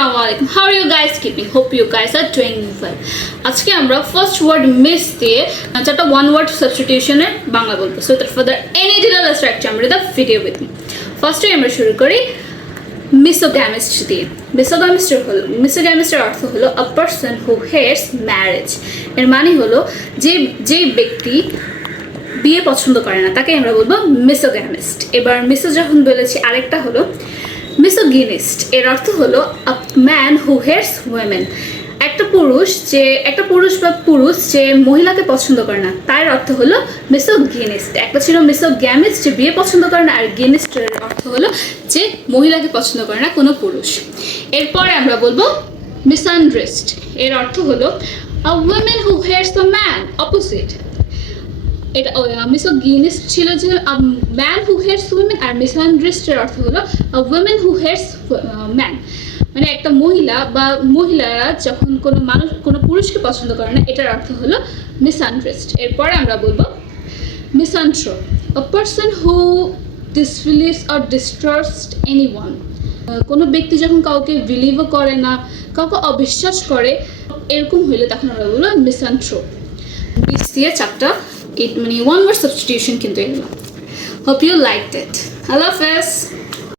Assalamu alaikum. How are you guys keeping? Hope you guys are doing well. আজকে আমরা first word miss দিয়ে চারটা one word সাবস্টিটিউশনের Bangla বলবো। So for the any detail let's track আমরা the video with me. ফার্স্টে আমরা শুরু করি মিসোগ্যামিস্ট দিয়ে। মিসোগ্যামিস্টের অর্থ হলো আ পারসন হু হেটস ম্যারেজ। এর মানে হলো যে ব্যক্তি বিয়ে পছন্দ করে না তাকে আমরা বলবো মিসোগ্যামিস্ট। এবার মিসো যখন বলেছি আরেকটা হলো মিসোগিনিস্ট। এর অর্থ হলো a man who hates women. একটা পুরুষ বা পুরুষ যে মহিলাকে পছন্দ করে না তার অর্থ হলো মিসোগিনিস্ট। একটা ছিল মিসোগ্যামিস্ট যে বিয়ে পছন্দ করে না, আর গিনিস্টের অর্থ হলো যে মহিলাকে পছন্দ করে না কোনো পুরুষ। এরপরে আমরা বলবো মিসঅ্যান্ড্রেস্ট। এর অর্থ হলো আ women who hates a man opposite. এটা মিসোগিনিস্ট ছিল যে ম্যান হু হেটস উইমেন, আর মিসঅ্যান্ড্রেস্টের অর্থ হলো উইমেন হু হেটস ম্যান। মানে একটা মহিলা বা মহিলারা যখন কোনো পুরুষকে পছন্দ করে না, এটার অর্থ হলো মিসঅ্যান্ড্রেস্ট। এরপরে আমরা বলবো misanthrope, a person who disbelieves or distrust anyone. কোনো ব্যক্তি যখন কাউকে বিলিভও করে না, কাউকে অবিশ্বাস করে, এরকম হইলে তখন আমরা বলবো মিসঅ্যান্থ্রোপ। বিশ দিয়ে চারটা মানে ওয়ান ওয়ার্ড সাবস্টিটিউশন কিন্তু এগুলো। Hope you liked it. আল্লাহ হাফেজ।